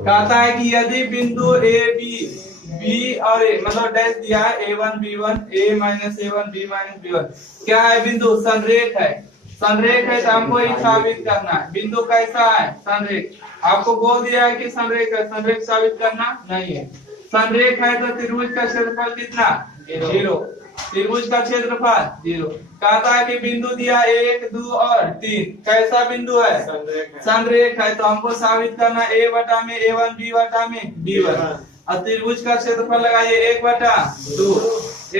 कहता है कि यदि बिंदु ए बी बी और ए मतलब डैश दिया है A1 B1 A minus A1 B minus B1 क्या है बिंदु संरेख है। संरेख है तो हमको ही साबित करना है बिंदु कैसा है संरेख। आपको बोल दिया है कि संरेख है, संरेख साबित करना नहीं है। संरेख है तो त्रिभुज का क्षेत्रफल कितना 0। त्रिभुज का क्षेत्रफल 0। कहता है कि बिंदु दिया 1 2 और 3 कैसा बिंदु है संरेख है तो हमको साबित करना A बटा में A1 B बटा में B1 और त्रिभुज का क्षेत्रफल लगाइए 1/2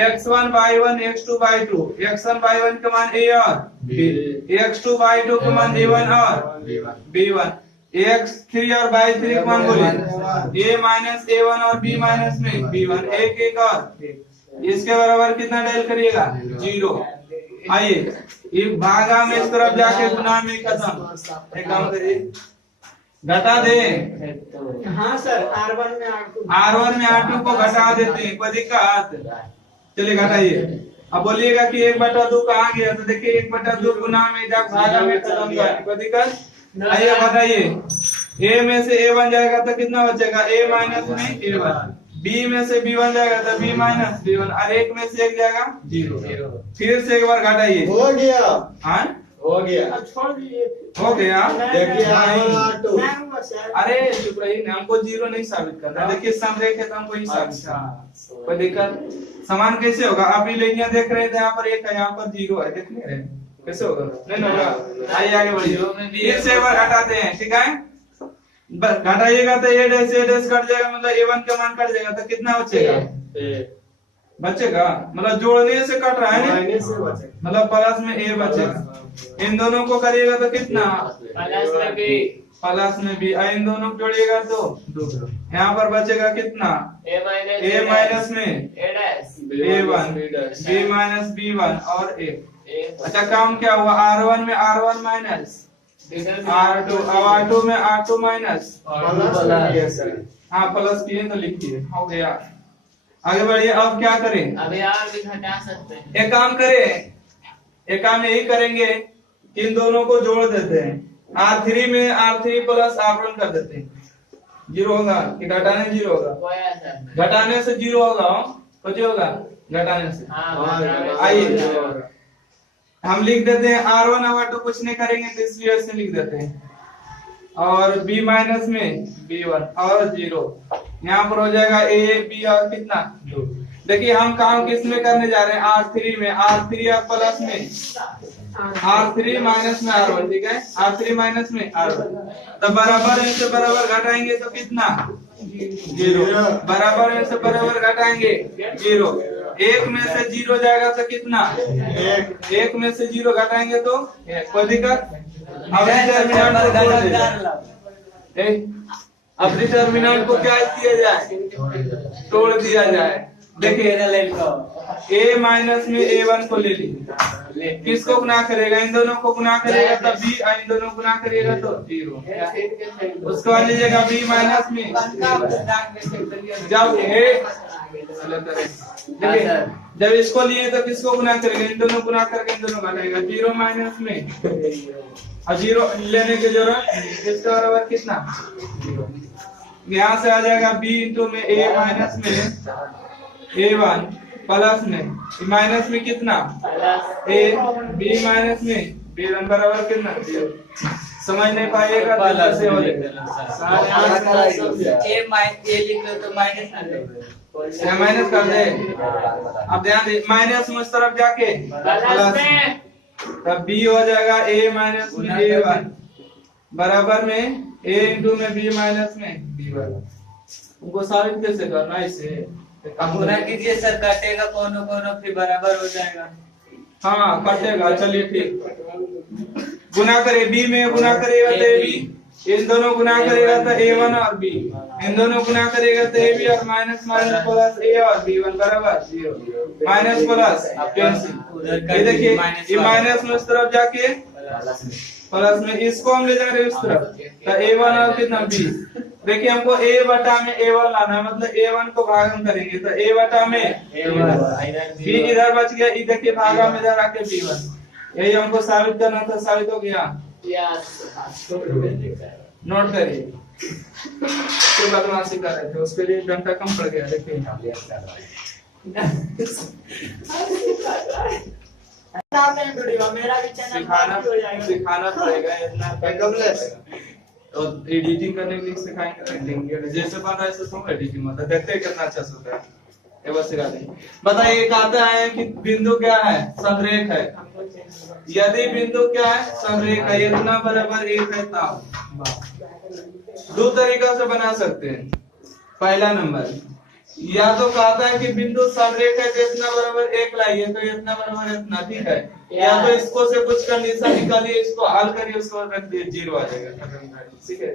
x1 y1 x2 y2 x1 y1 का मान A और B x2 y2 का मान A1 और B1 x3 और y3 का मान बोलिए A माइनस A1 और B माइनस में B1 एक एक और इसके बराबर कितना डेल करिएगा 0। आइए एक भागा में इस तरफ जाके गुना में खत्म। एक काम करिए घटा दे। हाँ सर R1 में R2 को घटा देते हैं कोई दिक्कत। चलिए घटाइए। अब बोलिएगा कि 1/2 कहाँ गया तो देखिए 1/2 गुना में जाकर भागा में खत्म कर कोई दिक्कत। आइए बताइए A में से A1 जाएगा तो कितना बचेगा A माइनस में A1 B में से B1 जाएगा तो B माइनस B1 और 1 में से 1 जाएगा 0। फिर से एक बार घटाइए हो गया। हाँ हो गया छोड़ दीजिए हो गया। देखिए अरे चुप रहिए हमको 0 नहीं साबित करना। देखिए संरेख है तो हमको ही साबित करना कोई दिक्कत। समान कैसे होगा आप ही लिनियर देख रहे थे यहाँ पर 1 है यहाँ पर 0 है देख रहे कैसे होगा नहीं होगा। आइए आगे बढ़िए फिर से एक बार घटाते हैं ठीक है। घटाइएगा तो A डैश कट जाएगा मतलब A1 का मान कट जाएगा तो कितना बचेगा मतलब जोड़ने से कट रहा है ना मतलब प्लस में A बचेगा। इन दोनों को करिएगा तो कितना प्लस में B इन दोनों को जोड़िएगा तो 2 यहाँ पर बचेगा कितना A माइनस में A1 B माइनस B1 और A। अच्छा काम क्या हुआ R1 में R1 माइनस R2 अब R2 में R2 माइनस हाँ प्लस किए तो लिखिए हो गया। आगे बढ़िए अब क्या करें अब यार भी घटा सकते हैं। एक काम करें एक काम यही करेंगे कि इन दोनों को जोड़ देते हैं R3 में R3 प्लस R1 कर देते हैं 0 होगा कि घटाने 0 होगा घटाने से 0 होगा कुछ होगा घटाने से। आइए हम लिख देते हैं R1 और R2 कुछ नहीं करेंगे तो इसलिए से लिख देते हैं और B माइनस में B1 और 0 यहाँ पर हो जाएगा A B और कितना 2। देखिए हम काम किस में करने जा रहे हैं R3 में R3 और प्लस में R3 माइनस में R1 ठीक है R3 माइनस में R1 तो बराबर है से बराबर घटाएंगे तो कितना 0 बराबर है से बराबर घटाएंगे 0 1 में से 0 जाएगा तो कितना 1 में से 0 घटाएंगे तो कोई दिक्कत। अब डिटर्मिनेंट को क्या किया जाए तोड़ दिया जाए। देखिए A माइनस में A1 को ले लीजिए किसको गुना करेगा इन दोनों को गुना करेगा तो B इन दोनों गुना करेगा तो 0 उसको आ लीजिएगा B माइनस में जब इसको लिए तो किसको गुना करेगा इन दोनों गुना करके इन दोनों घटाएगा 0 माइनस में और 0 लेने की जरूरत इसका बराबर कितना यहाँ से आ जाएगा B इंटू में A माइनस में A1 प्लस में माइनस में कितना A B माइनस में B1 बराबर कितना 0। समझ नहीं पाइएगा से हो माइनस कर दे। अब ध्यान दे माइनस में उस तरफ जाके प्लस तब B हो जाएगा A माइनस में A1 बराबर में A इंटू में B माइनस में B1। उनको साबित कैसे करना इसे गुना कीजिए सर कटेगा कोनो कोनो फिर बराबर हो जाएगा। हाँ कटेगा चलिए ठीक गुना करे B में गुना करेगा तो AB इन दोनों गुना करेगा तो A1 और B इन दोनों गुना करेगा तो AB और माइनस माइनस प्लस A और B1 बराबर 0 माइनस प्लस कैंसिल। ये देखिए ये माइनस में उस तरफ जाके प्लस में इसको हम ले जा रहे हैं उस तरफ तो A1 और कितना B। देखिए हमको A बटा में A1 लाना है मतलब A1 को भागन करेंगे तो A बटा में B इधर बच गया इधर के भागा में इधर आके B1 यही हमको साबित करना था साबित हो गया। नोट करिए तो बदमाशी कर रहे थे, उसके लिए घंटा कम पड़ गया। देखिए मेरा भी चैनल सिखाना हो जाएगा। सिखाना पड़ेगा इतना, तो एडिटिंग करने के लिए सिखाएंगे, एडिटिंग जैसे बन रहा है ऐसे तो एडिटिंग होता है। देखते हैं कितना अच्छा होता है, ये बस सिखा देंगे। बताइए कहता है कि बिंदु क्या है, संरेख है। यदि बिंदु क्या है, संरेख है, इतना बराबर एक है तब। दो तरीका से बना सकते हैं। पहला नंबर, या तो कहता है कि बिंदु संरेख है तो इतना बराबर एक लाइए, तो इतना बराबर इतना, ठीक है। या तो इसको से कुछ कंडीशन निकालिए, इसको हल करिए, उसको रख दिए, जीरो आ जाएगा, ठीक है।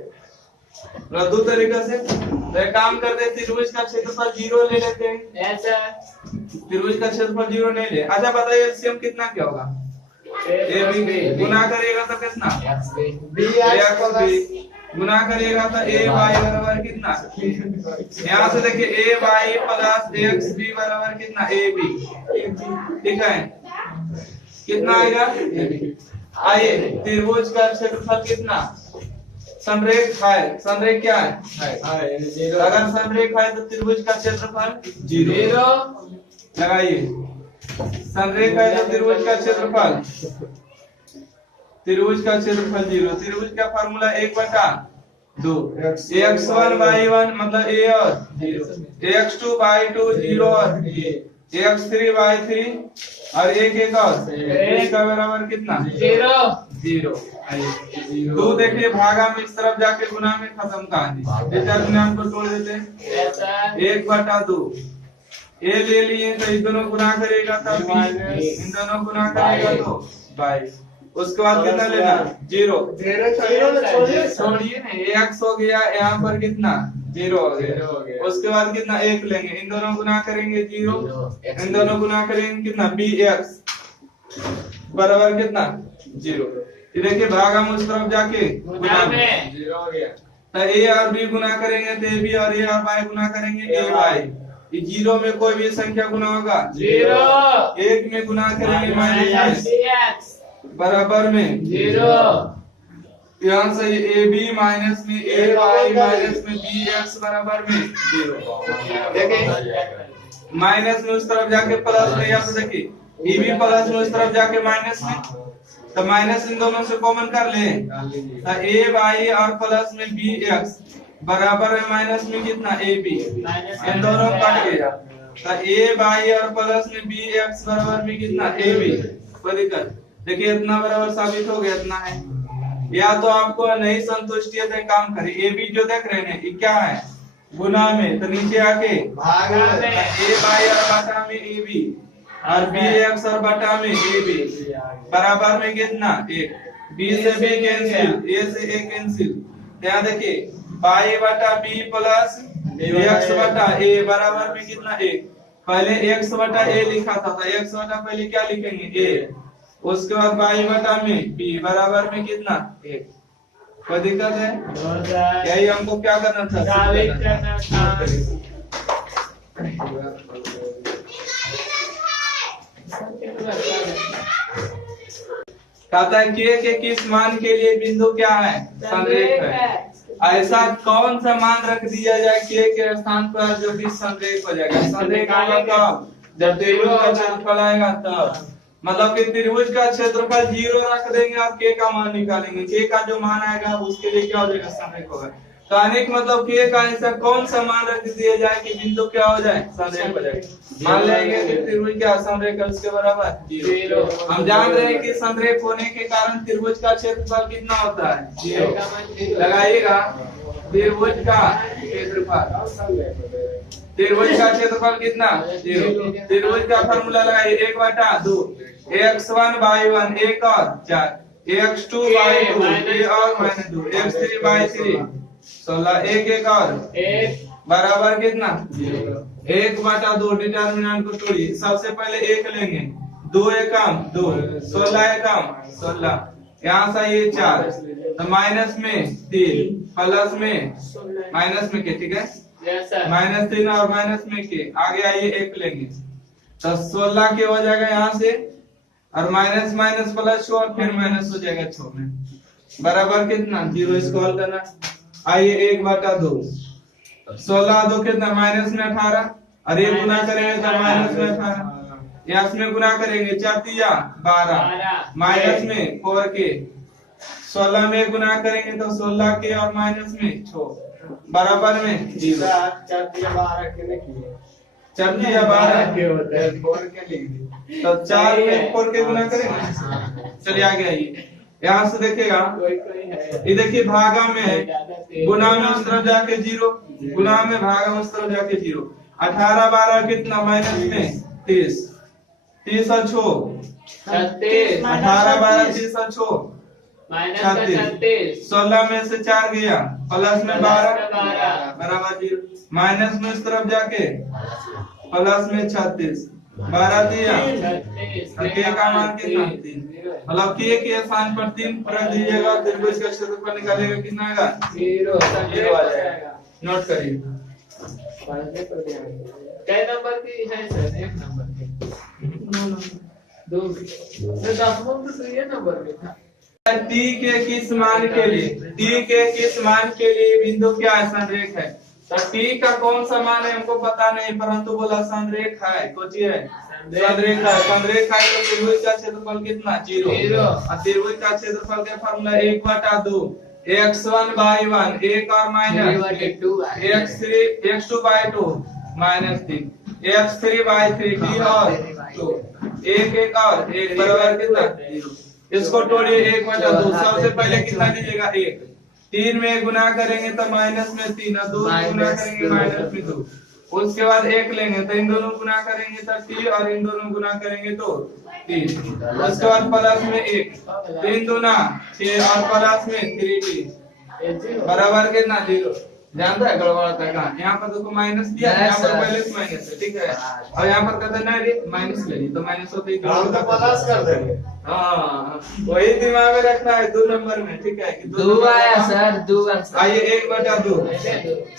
मतलब दो तरीका से तो एक काम करते हैं, त्रिभुज का क्षेत्रफल जीरो ले लेते हैं। त्रिभुज का क्षेत्रफल जीरो नहीं ले। अच्छा बताइए एलसीएम कितना क्या होगा, ए बी गुना करिएगा तो कितना, बी गुना करिएगा तो ए वाई बराबर कितना, यहाँ से देखिए ए वाई प्लस एक्स बी बराबर कितना, ए बी, ठीक है। कितना आएगा, आइए त्रिभुज का क्षेत्रफल कितना, संरेख है, संरेख क्या है, अगर संरेख है तो त्रिभुज का क्षेत्रफल जीरो लगाइए। संरेख है तो त्रिभुज का क्षेत्रफल, त्रिभुज का क्षेत्रफल जीरो। त्रिभुज का फार्मूला 1/2, x1 y1 मतलब a और x2 y2 0 और x3 y3 और एक और इसका बराबर कितना, जीरो। दो देखिए भागा में इस तरफ जाके गुना में खत्म कहानी, डिटरमिनेंट को तोड़ देते हैं। 1/2 ए ले लिए तो इन दोनों गुना करेगा तब इन दोनों गुना करेगा तो 22। उसके बाद कितना लेना, जीरो छोड़िए ना, एक्स हो गया, यहाँ पर कितना जीरो हो गया। उसके बाद कितना एक लेंगे, इन दोनों गुना करेंगे जीरो, इन दोनों गुना करेंगे कितना, बी एक्स बराबर कितना, जीरो। ये देखिए भागा में उस तरफ जाके गुना में जीरो हो गया, तो ए और बी गुना करेंगे तो ए बी और ए और वाई गुना करेंगे ए वाई। ये जीरो में कोई भी संख्या गुना होगा, जीरो। एक में गुना करेंगे माइनस बराबर में जीरो। यहाँ से ए बी माइनस में ए वाई माइनस में बी एक्स बराबर में जीरो। देखिए माइनस में उस तरफ जाके प्लस में, यहाँ से देखिए ए बी प्लस में उस तरफ जाके माइनस में, तो माइनस इन दोनों से कॉमन कर ले, तो ए वाई और प्लस में बी एक्स बराबर है माइनस में कितना, ए बी, इन दोनों कट गया, तो ए वाई और प्लस में बी एक्स बराबर में कितना, ए बी। कोई दिक्कत, देखिए इतना बराबर साबित हो गया, इतना है। या तो आपको नहीं संतुष्टि है तो काम करिए, ए बी जो देख रहे हैं ये क्या है, गुना में, तो नीचे आके भाग में ए वाई और बटा में ए बी और बी एक्स और बटा में ए बी बराबर में कितना, एक। बी से बी कैंसिल, ए से ए कैंसिल, यहाँ देखिए वाई बटा बी प्लस एक्स बटा ए बराबर में कितना, एक। पहले एक्स बटा ए लिखा था, तो एक्स बटा पहले क्या लिखेंगे, ए। उसके बाद वाई बटा में बी बराबर में कितना, एक। कोई दिक्कत है, यही हमको क्या करना था, कहता है के किस मान के लिए बिंदु क्या है, संरेख है। ऐसा कौन सा मान रख दिया जाए के स्थान पर जो कि संरेख हो जाएगा। संरेख होगा कब, जब त्रिभुज का क्षेत्रफल आएगा तब। मतलब कि त्रिभुज का क्षेत्रफल जीरो रख देंगे और के का मान निकालेंगे, के का जो मान आएगा उसके लिए क्या हो जाएगा, संरेख होगा। तो अनेक मतलब के का ऐसा कौन सा मान रख दिया जाए कि बिंदु क्या हो जाए, संरेख हो जाए। मान लेंगे कि त्रिभुज क्या संरेख है उसके बराबर जीरो। हम जान रहे हैं कि संरेख होने के कारण त्रिभुज का क्षेत्रफल कितना होता है, जीरो। लगाइएगा त्रिभुज का क्षेत्रफल, त्रिभुज का क्षेत्रफल कितना, जीरो। त्रिभुज का फॉर्मूला लगाइए 1/2, x1 y1 एक और 4, x2 y2 ए और -2, x3 y3 16, एक और बराबर कितना, 1/2। डिटरमिनेंट को तोड़िए, सबसे पहले एक लेंगे, 2 एकम 2, 16 एकम 16, यहाँ से ये 4, तो माइनस में 3 प्लस में माइनस में के, ठीक है, -3 और माइनस में के, आगे आइए एक लेंगे, तो 16 के हो जाएगा यहाँ से, और माइनस माइनस प्लस और फिर माइनस हो जाएगा 6 में। बराबर कितना 0 इसको हल करना। आइए 1/2 16 2 कितना माइनस में 18 और ये गुना करेंगे तो माइनस में 18 यहाँ इसमें गुना करेंगे 4 तिया 12 माइनस में 4 के 16 में गुना करेंगे तो 16 के और माइनस में 6 बराबर में 0 4 3 12 के लिखिए 4 तिया 12 के होता है 4 के लिख दी तो 4 में 4 के गुना करेंगे। चलिए आगे आइए यहाँ से देखेगा कोई कोई है ये देखिए भागा में है गुना में उस तरफ जाके 0 गुना में भागा उस तरफ जाके 0 18 12 कितना माइनस में 30 30 और 6 36 18 12 30 और 6 माइनस का 36 16 में से 4 गया प्लस में 12 12 बराबर 0 माइनस में इस तरफ जाके प्लस में 36 12 दिया 36 और के का मान कितना 3 मतलब के स्थान पर 3 रख दीजिएगा त्रिभुज का क्षेत्रफल निकालेगा कितना आएगा 0 0 आ जाएगा। नोट करिए कै नंबर की है सर? एक नंबर की दो तो 10वां तो ये नंबर में था। टी के किस मान के लिए टी के किस मान के लिए बिंदु क्या है संरेख है तो टी का कौन सा मान है हमको पता नहीं परंतु बोला संरेख है कुछ है संरेख है संरेख है तो त्रिभुज का क्षेत्रफल कितना 0 और त्रिभुज का क्षेत्रफल का फार्मूला 1/2 x1/1 1 और minus x2/2 minus 3 x3/3 t और 2 1 1 और 1 बराबर कितना 0 इसको तोड़िए 1/2 सबसे पहले कितना लीजिएगा 1 3 में गुना करेंगे तो माइनस में 3 और 2 में गुना करेंगे माइनस में 2 उसके बाद 1 लेंगे तो इन दोनों गुना करेंगे तो t और इन दोनों गुना करेंगे तो 3 उसके बाद प्लस में 1 3 दूना 6 और प्लस में 3t बराबर कितना 0 जानता है गड़बड़ाता है कहाँ यहाँ पर देखो माइनस दिया यहाँ पर पहले से माइनस है ठीक है और यहाँ पर कहते हैं नहीं माइनस ले ली तो माइनस होते ही प्लस कर देंगे हाँ वही दिमाग में रखना है 2 नंबर में ठीक है कि 2 आया सर 2 आइए 1/2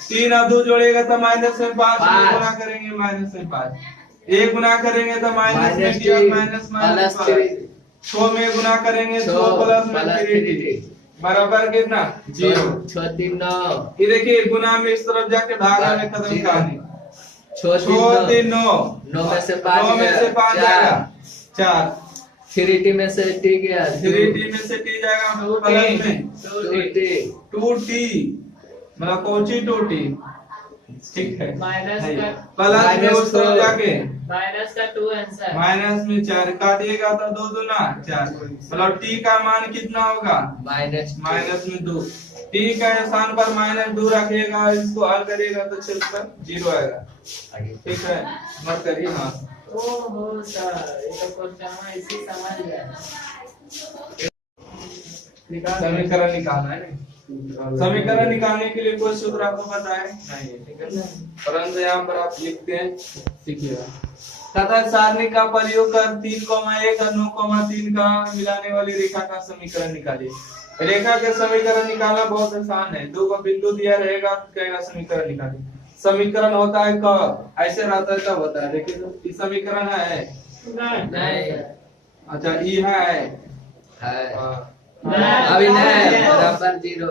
3 और 2 जोड़ेगा तो माइनस में 5 गुना करेंगे माइनस में 5 1 गुना करेंगे तो माइनस में डी और माइनस माइनस 6 में गुना करेंगे 6 प्लस में 3 बराबर कितना 0 6 3 9 ये देखिए गुना में इस तरफ जाके भागा में खत्म कहानी 6 3 9 9 में से 5 जाएगा 4 3t में से t गया 3t में से t जाएगा प्लस में 2t मतलब कोची 2t ठीक है माइनस का प्लस में उस तरफ जाके माइनस का 2 आंसर माइनस में 4 काटिएगा तो 2 दूना 4 मतलब t का मान कितना होगा माइनस में 2 t का स्थान पर -2 रखिएगा और इसको हल करिएगा तो क्षेत्रफल 0 आएगा ठीक है मत करिए हाँ ओहो सर ये तो क्वेश्चन में इसी समझ गए समीकरण निकालना है समीकरण निकालने के लिए कोई सूत्र आपको पता है नहीं है ठीक है परंतु यहाँ पर आप लिखते हैं सीखिएगा तथा सारणी का प्रयोग कर 3,1 और 9,3 का मिलाने वाली रेखा का समीकरण निकालिए रेखा के समीकरण निकालना बहुत आसान है 2 का बिंदु दिया रहेगा कहेगा समीकरण निकालिए समीकरण होता है कब ऐसे रहता है तब होता है देखिए तो ये समीकरण है नहीं अच्छा ये है अभी नहीं बराबर 0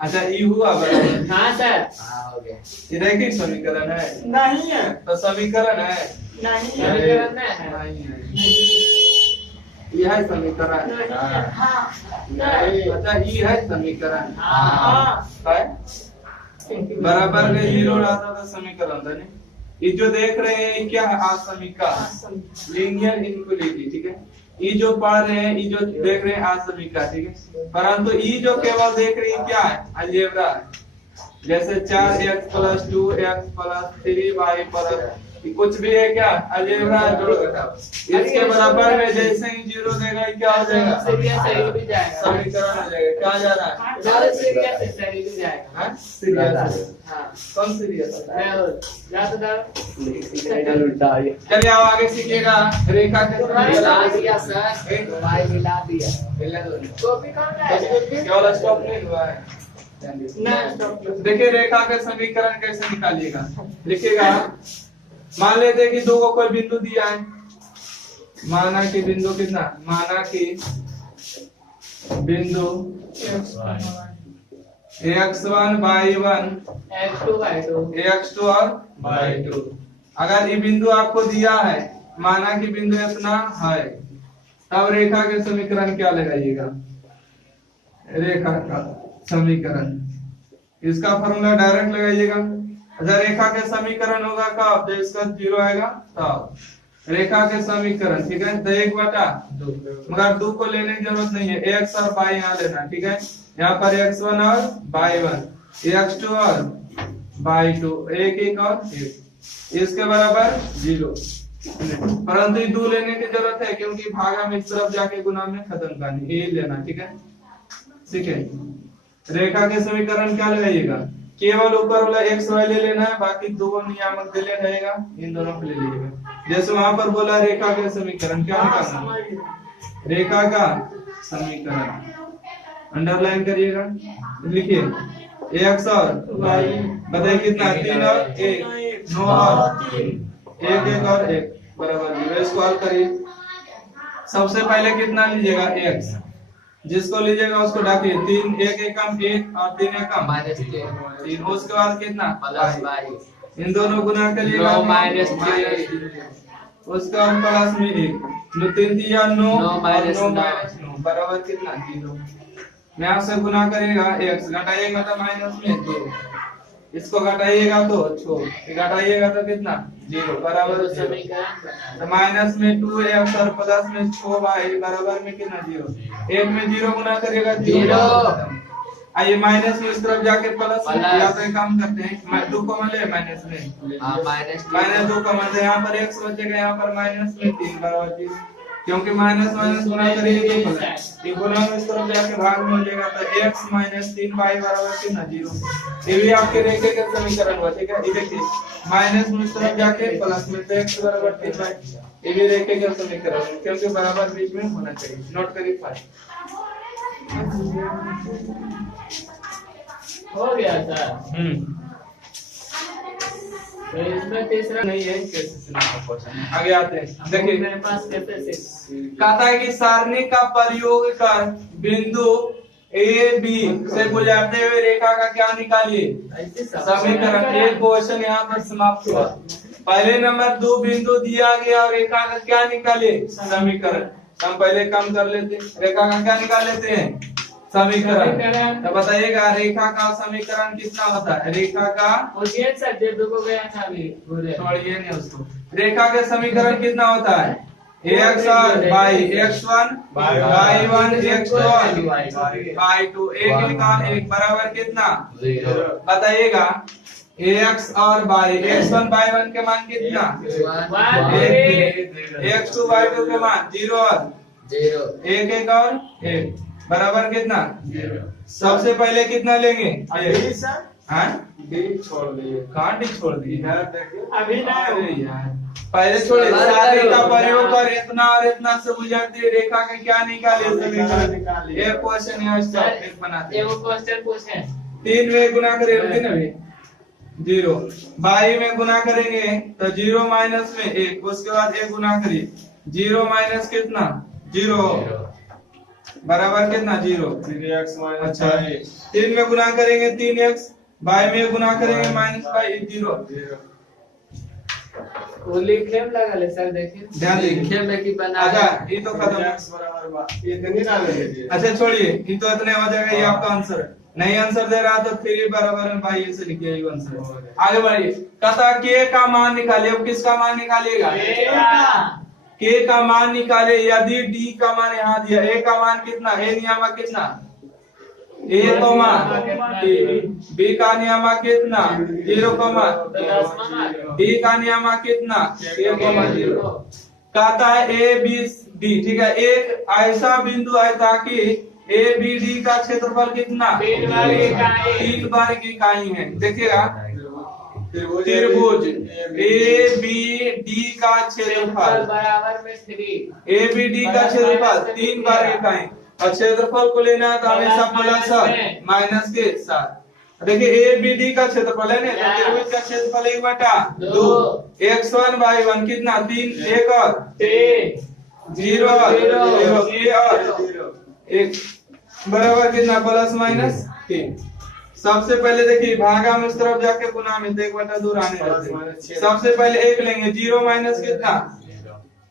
अच्छा ये हुआ बराबर हाँ सर हाँ हो गया ये रैखिक समीकरण है नहीं है तो समीकरण है नहीं है समीकरण नहीं है यह है समीकरण हाँ अच्छा ये है समीकरण हाँ है बराबर के 0 रहता था समीकरण था नहीं ये जो देख रहे हैं क्या है आसमीका लीनियर इनक्वलिटी ठीक है ये जो पढ़ रहे हैं ये जो देख रहे हैं आसमीका ठीक है परंतु ये जो केवल देख रहे हैं क्या है अलजेब्रा है जैसे 4x + 2x + 3y + कुछ भी है क्या अलजेब्रा जोड़ घटाव इसके बराबर में जैसे ही 0 देगा क्या हो जाएगा सीरियस सही भी जाएगा समीकरण हो जाएगा क्या जा रहा है ज्यादा सीरियस सही भी जाएगा हाँ सीरियस हाँ कौन सीरियस ज्यादा चलिए आप आगे सीखिएगा रेखा के मिला दिया सर भाई मिला दिया कॉपी कौन है केवल स्टॉप नहीं हुआ है देखिए रेखा के समीकरण कैसे निकालिएगा लिखिएगा मान लेते कि 2 को कोई बिंदु दिया है माना कि बिंदु कितना माना कि बिंदु x1 y1 x2 y2 x2 और y2। अगर ये बिंदु आपको दिया है, माना कि बिंदु इतना है, तब रेखा के समीकरण क्या लगाइएगा? रेखा का समीकरण, इसका फॉर्मूला डायरेक्ट लगाइएगा। अगर रेखा के समीकरण होगा कब? जब इसका 0 आएगा तब रेखा के समीकरण, ठीक है। तो 1/2, मगर 2 को लेने की जरूरत नहीं है, x और y यहाँ लेना, ठीक है। यहाँ पर x1 और y1, x2 और y2, एक और एक, इसके बराबर 0। परंतु 2 लेने की जरूरत है, क्योंकि भागा में इस तरफ जाके गुना में खत्म करनी, ये लेना, ठीक है। ठीक है, रेखा के समीकरण क्या लगाइएगा? केवल ऊपर वाला x y ले लेना है, बाकी 2 नियामक दिले रहेगा, इन दोनों को ले लीजिएगा। जैसे वहां पर बोला रेखा के समीकरण क्या निकालना? रेखा का समीकरण अंडरलाइन करिएगा, लिखिए x और y, बताइए कितना? 3 और 1, 9 और 3, 1 और 1 बराबर 0। इसको हल करिए। सबसे पहले कितना लीजिएगा? x, जिसको लीजिएगा उसको डाकिए। 3 1 एकम 1 और 3 एकम -3। उसके बाद कितना? y, इन दोनों गुना करिएगा, -3। उसके बाद प्लस में 1, 3 दिया 9 -9 बराबर कितना? 0। यहाँ से गुना करेगा, x घटाइएगा तो माइनस में 2, इसको घटाइएगा तो घटाइएगा तो कितना? 0 बराबर 0। तो माइनस में 2x और प्लस में 6y बराबर में कितना? 0। 1 में 0 गुना करेगा 0। आइए माइनस में इस तरफ जाके प्लस, या तो एक काम करते हैं, 2 कॉमन ले माइनस में, माइनस 2 कॉमन, यहाँ पर x बचेगा, यहाँ पर माइनस में 3 बराबर 0। क्योंकि माइनस माइनस गुना करेंगे तो प्लस, ये गुना में इस तरफ जाके भाग में हो जाएगा, तो x - 3y बराबर कितना? 0। ये भी आपके रेखे का समीकरण हुआ, ठीक है। ये देखिए माइनस में इस तरफ जाके प्लस में, तो x बराबर 3y, ये भी रेखे का समीकरण है, क्योंकि बराबर बीच में होना चाहिए। नोट करिए 5 हो गया सर। तो इसमें तीसरा नहीं है, कैसे से क्वेश्चन आगे आते हैं। देखिए मेरे पास कैसे कहता है कि सारणी का प्रयोग कर बिंदु ए बी से गुजरते हुए रेखा का क्या निकालिए? समीकरण। एक क्वेश्चन यहाँ पर समाप्त हुआ। पहले नंबर 2 बिंदु दिया गया और रेखा का क्या निकालिए? समीकरण। हम पहले कम कर लेते, रेखा का क्या निकाल लेते हैं? समीकरण। तो बताइएगा रेखा का समीकरण कितना होता है? रेखा का गया था अभी, छोड़िए नहीं उसको। रेखा के समीकरण कितना होता है? x और y, x1 y1 x2 और y2, एक निकाल, एक बराबर कितना? 0। बताइएगा ax और y, x1 y1 के मान कितना? 1, x2 y2 के मान 0 और 1 1 और 1 बराबर कितना? 0। सबसे पहले कितना लेंगे? हाँ डी छोड़ दिए, कहाँ डी छोड़ दिए अभी ना यार, पहले छोड़े। सारणी का प्रयोग कर इतना और इतना से गुजरती रेखा के क्या निकाले? समीकरण। एक क्वेश्चन यहाँ स्टॉप बनाते हैं। क्वेश्चन पूछे 3 में गुना करेंगे ना भी 0, y में गुना करेंगे तो 0 माइनस में 1, उसके बाद 1 गुना करिए, 0 माइनस कितना? 0 बराबर कितना? 0। 3x माइनस, अच्छा 3 में गुना करेंगे 3x, y में गुना करेंगे -y, 0। वो लिखे में लगा ले सर, देखिए ध्यान लिखे में की बना। अच्छा ये तो खत्म, ये नहीं डालेंगे। अच्छा छोड़िए, ये तो इतने हो जाएगा, ये आपका आंसर है। नहीं आंसर दे रहा तो 3 बराबर में भाई ऐसे लिखिए, ये आंसर। आगे बढ़िए, कहता k का मान निकालिए। अब किसका मान निकालिएगा? k का मान निकाले। यदि d का मान यहाँ दिया, a का मान कितना? a नियामक कितना? a कॉमा b का नियामक कितना? 0 कॉमा d का नियामक कितना? a comma 0। कहता है a b d, ठीक है। एक ऐसा बिंदु है ताकि a b d का क्षेत्रफल कितना? 3 वर्ग इकाई है। देखिएगा त्रिभुज ए बी डी का क्षेत्रफल बराबर में 3, ए बी डी का क्षेत्रफल 3 वर्ग इकाई, और क्षेत्रफल को लेना है तो हमेशा प्लस माइनस के साथ। देखिए ए बी डी का क्षेत्रफल है ना, तो त्रिभुज का क्षेत्रफल 1/2, x1 y1 कितना? 3 1 और 0 और 1 1 बराबर कितना प्लस माइनस 3। सबसे पहले देखिए भागा में इस तरफ जाके गुना में तो 1/2 दूर आने लगते हैं। सबसे पहले 1 लेंगे, 0 माइनस कितना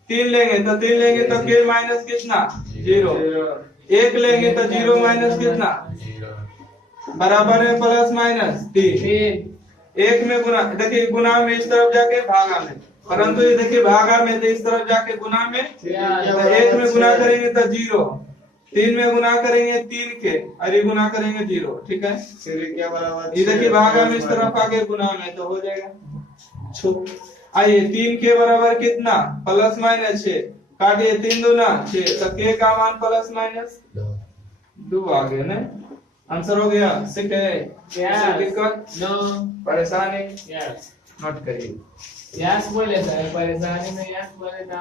3 लेंगे तो 3 लेंगे तो k माइनस कितना 0, 1 लेंगे तो 0 माइनस कितना बराबर है प्लस माइनस 3। 1 में गुना, देखिए गुना में इस तरफ जाके भागा में, परंतु ये देखिए भागा में तो इस तरफ जाके गुना में, तो 1 में गुना करेंगे तो 0, 3 में गुना करेंगे 3 के और ये गुना करेंगे 0, ठीक है। फिर क्या बराबर ये देखिए भागा में इस तरफ आके गुना में तो हो जाएगा 6। आइए 3 के बराबर कितना प्लस माइनस 6, काटिए 3 दूना 6, तो k का मान प्लस माइनस 2 आ गया ना। आंसर हो गया। ठीक है, Yes. दिक्कत No. परेशानी Yes. नोट करिए। Yes बोले सर, परेशानी में yes बोले तो